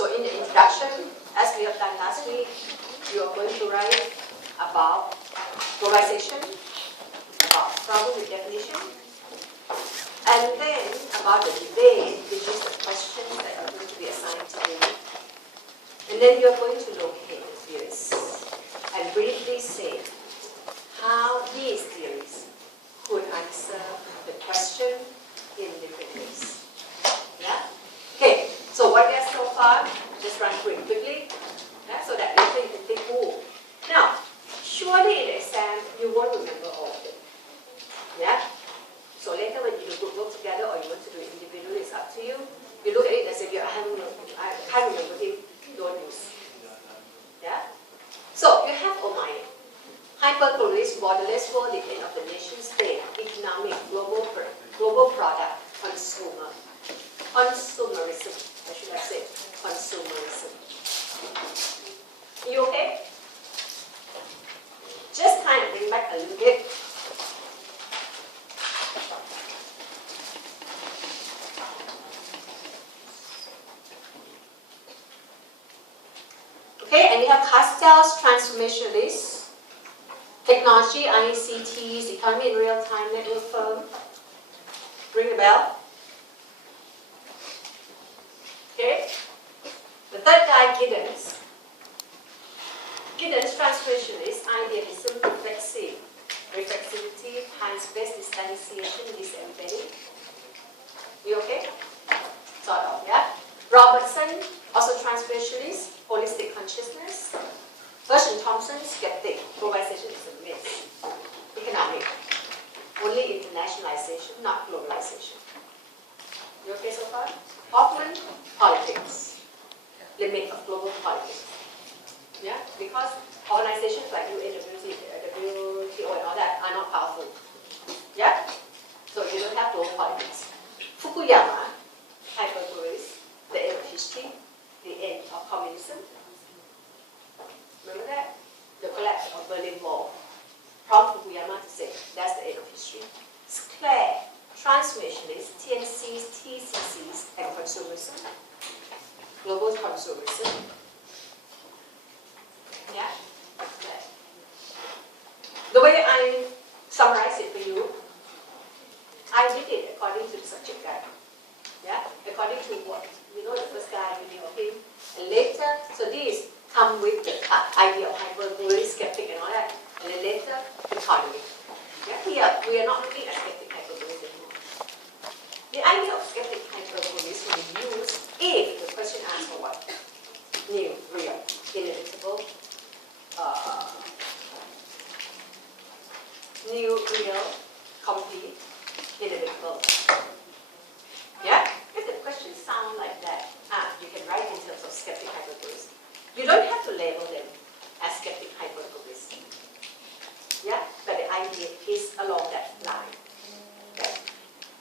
So in the introduction, as we have done last week, you are going to write about globalization, about struggle with definition, and then about the debate, which is the questions that are going to be assigned to you. And then you're going to locate the theories and briefly say how these theories could answer the question in different ways. Yeah? Okay, so what we have so far, just run through it quickly, yeah, so that later you can take more. Now, surely in the exam, you won't remember all of it. Yeah? So later when you do group work together or you want to do it individually, it's up to you. You look at it and say, I can't remember it, don't use. Yeah? So you have O'Malley. Hyper-pluralist, borderless world, the end of the nation state, economic, global product, consumer. Consumerism, I should have said, consumerism. You okay? Just kind of bring back a little bit. Okay, and you have Castell's transformationalists. Technology, ICTs, economy in real time, network firm. Ring the bell. Okay. The third guy, Giddens. Giddens, transformationist, idealism, reflexivity, time-space, distanciation, disembedding. You okay? Sort of, yeah? Robertson, also transformationist, holistic consciousness. Burton Thompson, skeptic, globalization is a myth. Economic, only internationalization, not globalization. You okay so far? Hoffman, politics, limit of global politics. Yeah, because organizations like UN, WTO and all that are not powerful. Yeah, so you don't have global politics. Fukuyama, hyper-pluralist, the end of history, the end of communism. Remember that? The collapse of Berlin Wall. From Fukuyama to say, that's the end of history. Claire, transformationist, TNCs, TCCs, and consumerism. Global consumerism. Yeah? Okay. The way I summarize it for you, I did it according to the subject guide. Yeah? According to what? You know, the first guide, you know him. And later, so these come with the idea of hyper-pluralist, skeptic and all that. And then later, economy. Yeah? We are not looking at skeptic hyper-pluralist anymore. The idea of skeptic hyper-pluralist will be used if the question asks for what? New, real, inevitable, new, real, complete, inevitable. Yeah? If the question sounds like that, you can write in terms of skeptic hyper-pluralist. You don't have to label them as skeptic hyper-pluralist. Yeah? But the idea is along that line. Okay?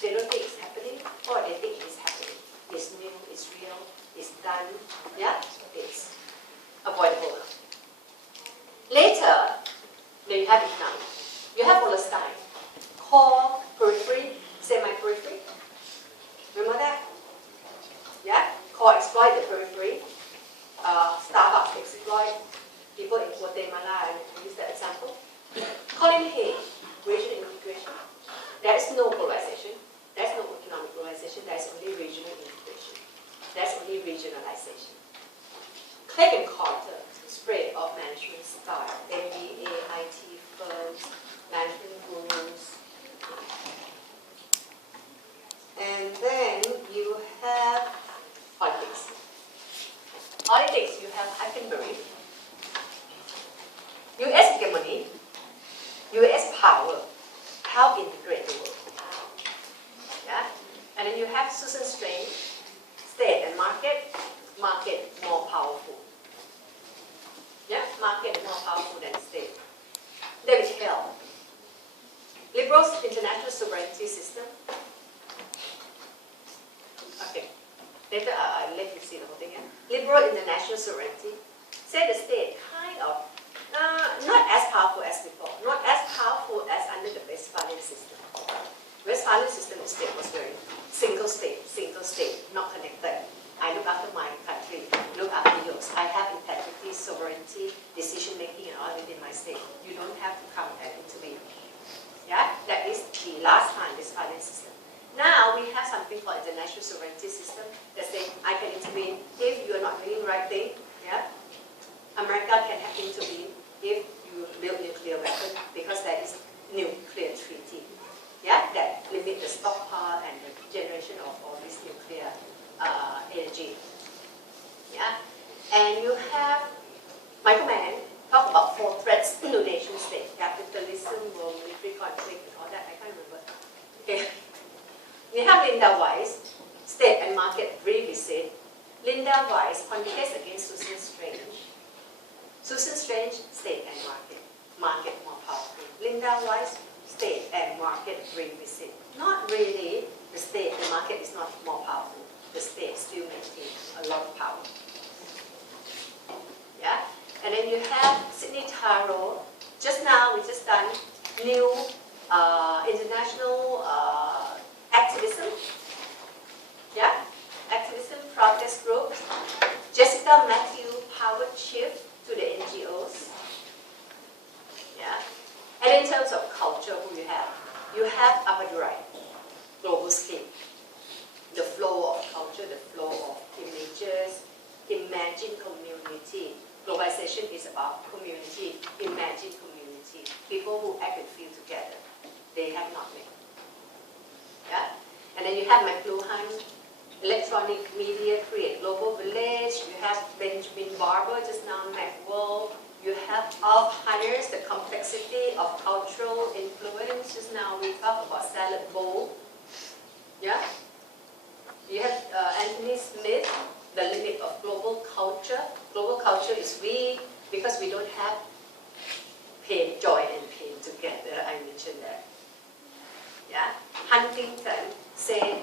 They don't think it's happening, or they think it's happening. It's new, it's real, it's done. Yeah? It's avoidable. Later, then you have economic. You have Wallerstein. Core, periphery, semi-periphery. Remember that? Yeah? Core exploit the periphery. Starbucks exploit people in Guatemala, and use that example. Colin Hay, regional integration. There is no globalization. There is no economic globalization. There is only regional integration. There is only regionalization. Clegg and Carter, spread of management style, MBA, IT firms, management gurus. And then you have politics. Politics, you have Hackenberry, US hegemony, US power, help integrate the world. Yeah? And then you have Susan Strain, state and market, market more powerful. Yeah? Market more powerful than state. David Hale, liberals international sovereignty system. Okay. Later, I'll let you see the whole thing. Yeah? Liberal international sovereignty. Say the state kind of not as powerful as before, not as powerful as under the Westphalian system. Westphalian system, the state was very single state, not connected. I look after my country. if you are not doing the right thing, yeah, America can have intervene if you build nuclear weapons because there is nuclear treaty, yeah, that limit the stockpile and the generation of all this nuclear energy, yeah. And you have Michael Mann talk about 4 threats to nation state, capitalism, world military conflict, and all that. I can't remember. Okay. You have Linda Weiss, State and Market Revisit. Linda Weiss, Contest Against Susan Strange. Susan Strange, State and Market. Market more powerful. Linda Weiss, State and Market Revisit. Not really. The state, the market is not more powerful. The state still maintains a lot of power. Yeah? And then you have Sydney Taro. Just now, we just done new international activism. Yeah? Activism protest group. Jessica Matthew Power Shift to the NGOs. Yeah? And in terms of culture, who you have? You have Apadurai, global scheme. The flow of culture, the flow of images, imagine community. Globalization is about community, imagine community. People who act and feel together. They have not met. Yeah? And then you have McLuhan, electronic media create global village. You have Benjamin Barber, just now Macworld. You have Alf Hunters, the complexity of cultural influence. Just now we talk about salad bowl. Yeah? You have Anthony Smith, the limit of global culture. Global culture is weak because we don't have pain, joy and pain together. I mentioned that. Yeah? Huntington said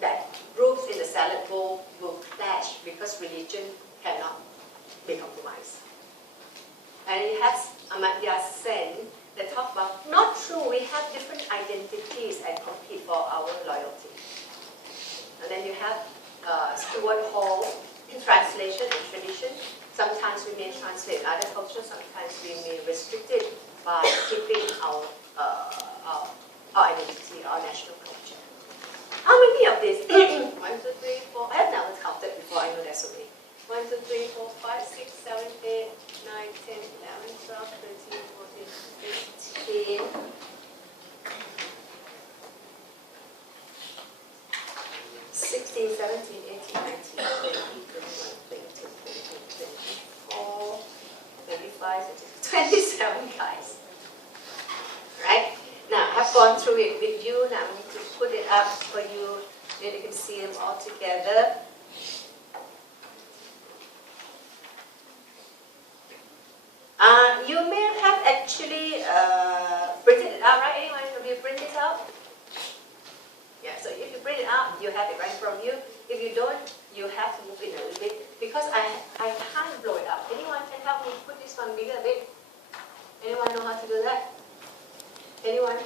that groups in the salad bowl will clash because religion cannot be compromised. And it has Amartya Sen that talk about, not true, we have different identities and compete for our loyalty. And then you have Stuart Hall, translation and tradition. Sometimes we may translate other cultures, sometimes we may restrict it by keeping our identity, our national culture. How many of these? 1, 2, 3, 4. I have never counted before, I know there's so many. 1, 2, 3, 4, 5, 6, 7, 8, 9, 10, 11, 12, 13, 14, 15. 16, 17, 18, 19, 20, 21, 22, 23, 24, 25, 27 guys. Right? Now, I've gone through it with you. Now I'm going to put it up for you so you can see them all together. You may have actually printed it out, right? Anyone of you print it out? Yeah, so if you print it out, you have it right from you. If you don't, you have to move it a little bit because I can't blow it up. Anyone can help me put this one bigger a bit? Anyone know how to do that? Anyone?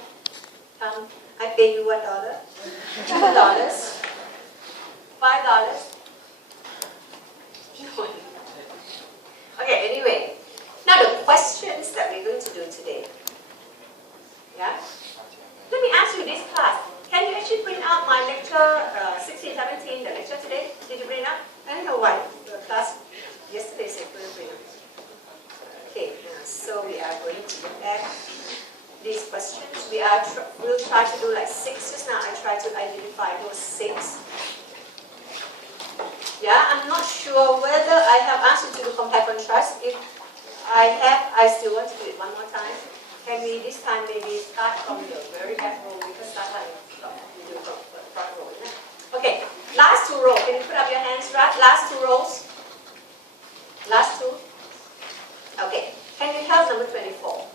Come, I pay you $1, $2, $5. No one. Okay, anyway. Now the questions that we're going to do today. Yeah? Let me ask you this class. Can you actually print out my lecture 16, 17, the lecture today? Did you print it out? I don't know why. The class yesterday said couldn't print it out. Okay, so we are going to look at these questions. We'll try to do like 6. Just now I tried to identify those 6. Yeah, I'm not sure whether I have asked you to do compare contrast. If I have, I still want to do it one more time. Can we this time maybe start from the very back row because that time we do from the front row, isn't it? Okay, last 2 rows. Can you put up your hands, right? Last 2 rows. Last 2. Okay. Can you help number 24?